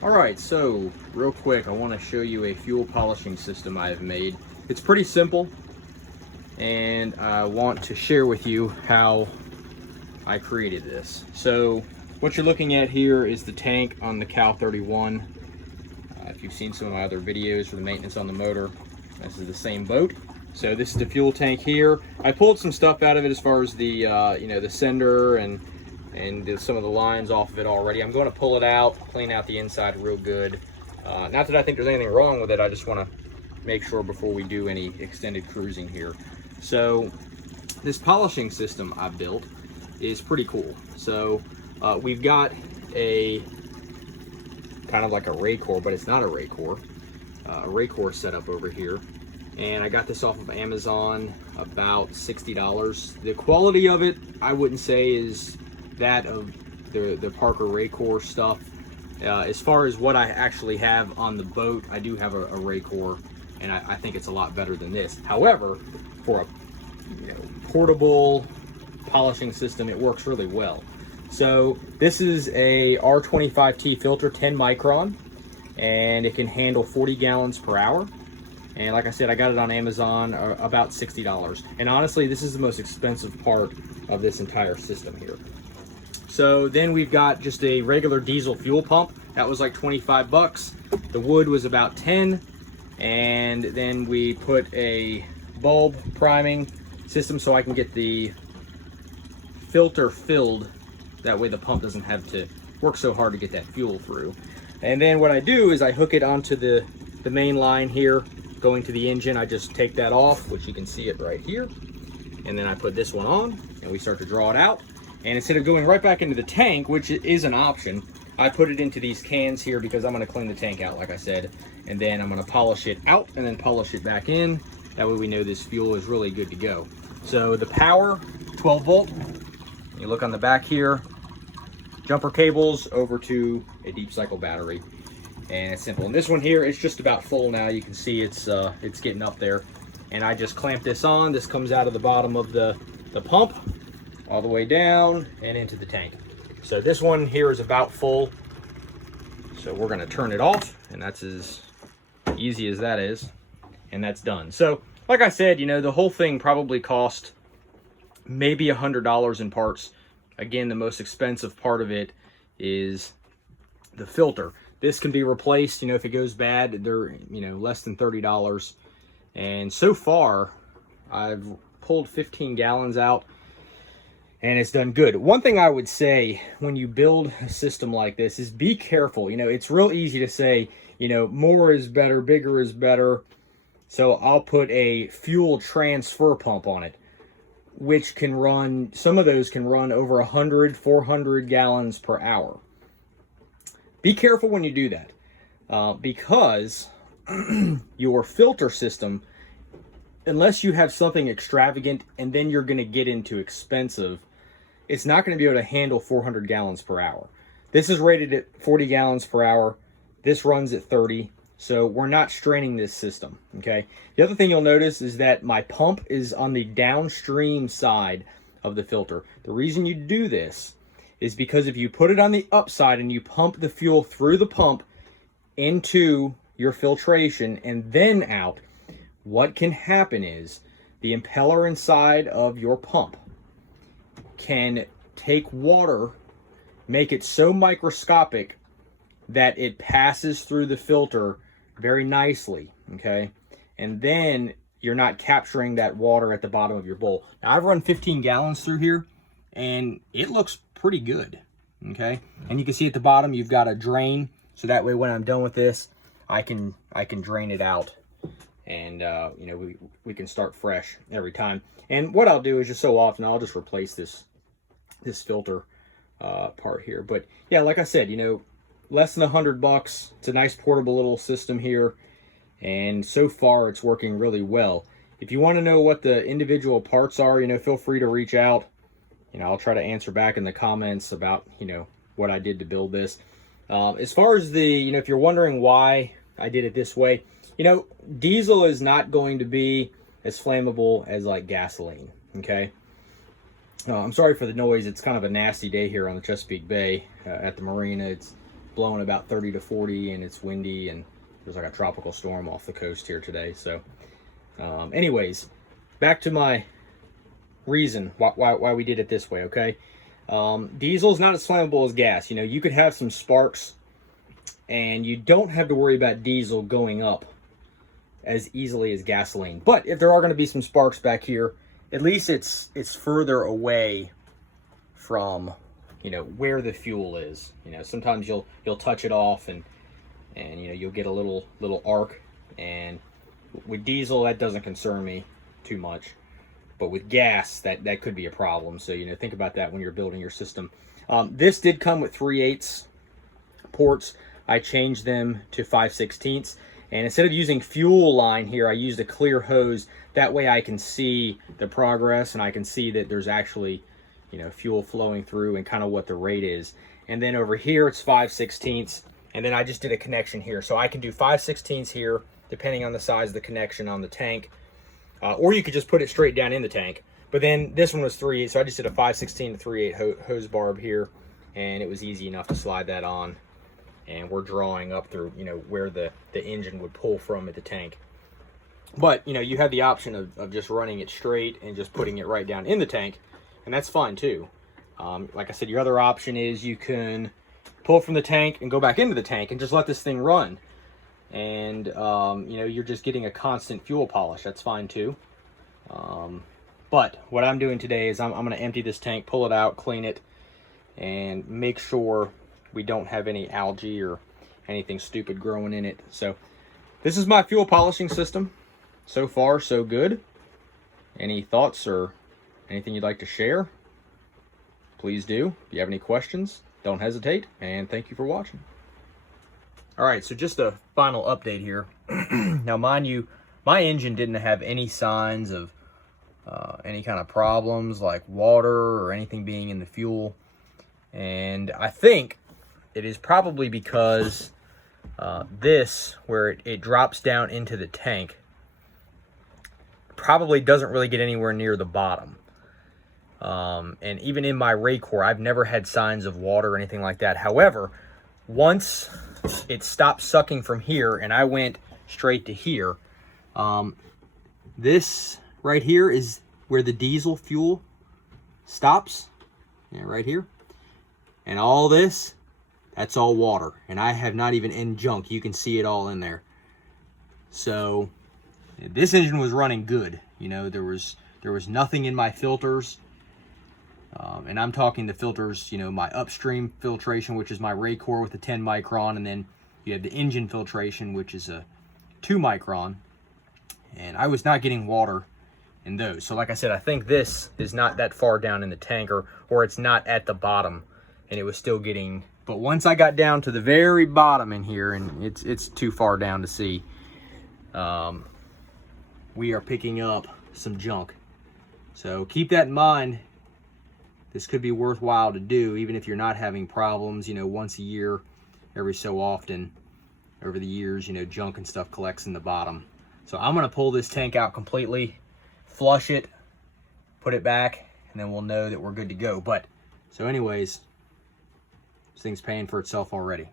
All right, so real quick, I want to show you a fuel polishing system I have made. It's pretty simple, and I want to share with you how I created this. So what you're looking at here is the tank on the Cal 31. If you've seen some of my other videos for the maintenance on the motor, this is the same boat. So this is the fuel tank here. I pulled some stuff out of it as far as the the sender and some of the lines off of it already. I'm going to pull it out, clean out the inside real good. Not that I think there's anything wrong with it, I just want to make sure before we do any extended cruising here. So this polishing system I built is pretty cool. So we've got a kind of like a Raycor, but it's not a Raycor. A Raycor setup over here. And I got this off of Amazon, about $60. The quality of it, I wouldn't say is that of the Parker Raycor stuff. As far as what I actually have on the boat, I do have a Raycor, and I think it's a lot better than this. However, for a portable polishing system, it works really well. So this is a R25T filter, 10 micron, and it can handle 40 gallons per hour. And like I said, I got it on Amazon, about $60. And honestly, this is the most expensive part of this entire system here. So then we've got just a regular diesel fuel pump. That was like 25 bucks. The wood was about 10. And then we put a bulb priming system so I can get the filter filled. That way the pump doesn't have to work so hard to get that fuel through. And then what I do is I hook it onto the main line here, going to the engine. I just take that off, which you can see it right here. And then I put this one on and we start to draw it out. And instead of going right back into the tank, which is an option, I put it into these cans here because I'm going to clean the tank out, like I said. And then I'm going to polish it out and then polish it back in. That way we know this fuel is really good to go. So the power, 12 volt. You look on the back here, jumper cables over to a deep cycle battery. And it's simple. And this one here is just about full now. You can see it's getting up there. And I just clamp this on. This comes out of the bottom of the pump all the way down and into the tank. So this one here is about full. So we're gonna turn it off, and that's as easy as that is. And that's done. So like I said, the whole thing probably cost maybe $100 in parts. Again, the most expensive part of it is the filter. This can be replaced, if it goes bad. They're, less than $30. And so far, I've pulled 15 gallons out, and it's done good. One thing I would say when you build a system like this is be careful. It's real easy to say, more is better, bigger is better. So I'll put a fuel transfer pump on it, which can run, some of those can run over 100, 400 gallons per hour. Be careful when you do that, because your filter system, unless you have something extravagant and then you're going to get into expensive, it's not going to be able to handle 400 gallons per hour. This is rated at 40 gallons per hour. This runs at 30. So we're not straining this system, okay? The other thing you'll notice is that my pump is on the downstream side of the filter. The reason you do this is because if you put it on the upside and you pump the fuel through the pump into your filtration and then out, what can happen is the impeller inside of your pump can take water, make it so microscopic that it passes through the filter very nicely, okay? And then you're not capturing that water at the bottom of your bowl. Now, I've run 15 gallons through here, and it looks pretty good, okay? And you can see at the bottom, you've got a drain, so that way when I'm done with this, I can drain it out, and we can start fresh every time. And what I'll do is just so often, I'll just replace this filter part here. But yeah, like I said, less than $100. It's a nice portable little system here, and so far it's working really well. If you want to know what the individual parts are, feel free to reach out. I'll try to answer back in the comments about what I did to build this. As far as the if you're wondering why I did it this way, diesel is not going to be as flammable as like gasoline. Okay. I'm sorry for the noise. It's kind of a nasty day here on the Chesapeake Bay at the marina. It's blowing about 30 to 40 and it's windy, and there's like a tropical storm off the coast here today. So anyways, back to my reason why we did it this way, okay? Diesel is not as flammable as gas. You know, you could have some sparks and you don't have to worry about diesel going up as easily as gasoline. But if there are going to be some sparks back here, at least it's further away from, you know, where the fuel is. You know, sometimes you'll touch it off and you know, you'll get a little arc, and with diesel that doesn't concern me too much. But with gas, that could be a problem. So, you know, think about that when you're building your system. This did come with 3/8 ports. I changed them to 5/16. And instead of using fuel line here, I used a clear hose. That way I can see the progress and I can see that there's actually, you know, fuel flowing through and kind of what the rate is. And then over here, it's 5/16. And then I just did a connection here. So I can do 5/16 here, depending on the size of the connection on the tank. Or you could just put it straight down in the tank. But then this one was 3/8, so I just did a 5/16 to 3/8 hose barb here, and it was easy enough to slide that on. And we're drawing up through, you know, where the engine would pull from at the tank. But, you know, you have the option of just running it straight and just putting it right down in the tank, and that's fine too. Like I said, your other option is you can pull from the tank and go back into the tank and just let this thing run. And you know, you're just getting a constant fuel polish. That's fine too. But what I'm doing today is I'm going to empty this tank, pull it out, clean it, and make sure we don't have any algae or anything stupid growing in it. So this is my fuel polishing system. So far, so good. Any thoughts or anything you'd like to share? Please do. If you have any questions, don't hesitate. And thank you for watching. All right, so just a final update here. Now, mind you, my engine didn't have any signs of any kind of problems like water or anything being in the fuel. And I think it is probably because this, where it drops down into the tank, probably doesn't really get anywhere near the bottom. And even in my Raycor, I've never had signs of water or anything like that. However, once it stopped sucking from here and I went straight to here, this right here is where the diesel fuel stops. Yeah, right here. And all this, that's all water. And I have not even in junk. You can see it all in there. So this engine was running good. You know, there was nothing in my filters. And I'm talking the filters, you know, my upstream filtration, which is my Raycor with a 10 micron, and then you have the engine filtration, which is a 2 micron. And I was not getting water in those. So like I said, I think this is not that far down in the tank, or it's not at the bottom, and it was still getting. But once I got down to the very bottom in here, and it's too far down to see, we are picking up some junk. So keep that in mind. This could be worthwhile to do, even if you're not having problems. You know, once a year, every so often, over the years, you know, junk and stuff collects in the bottom. So I'm going to pull this tank out completely, flush it, put it back, and then we'll know that we're good to go. But, so anyways, this thing's paying for itself already.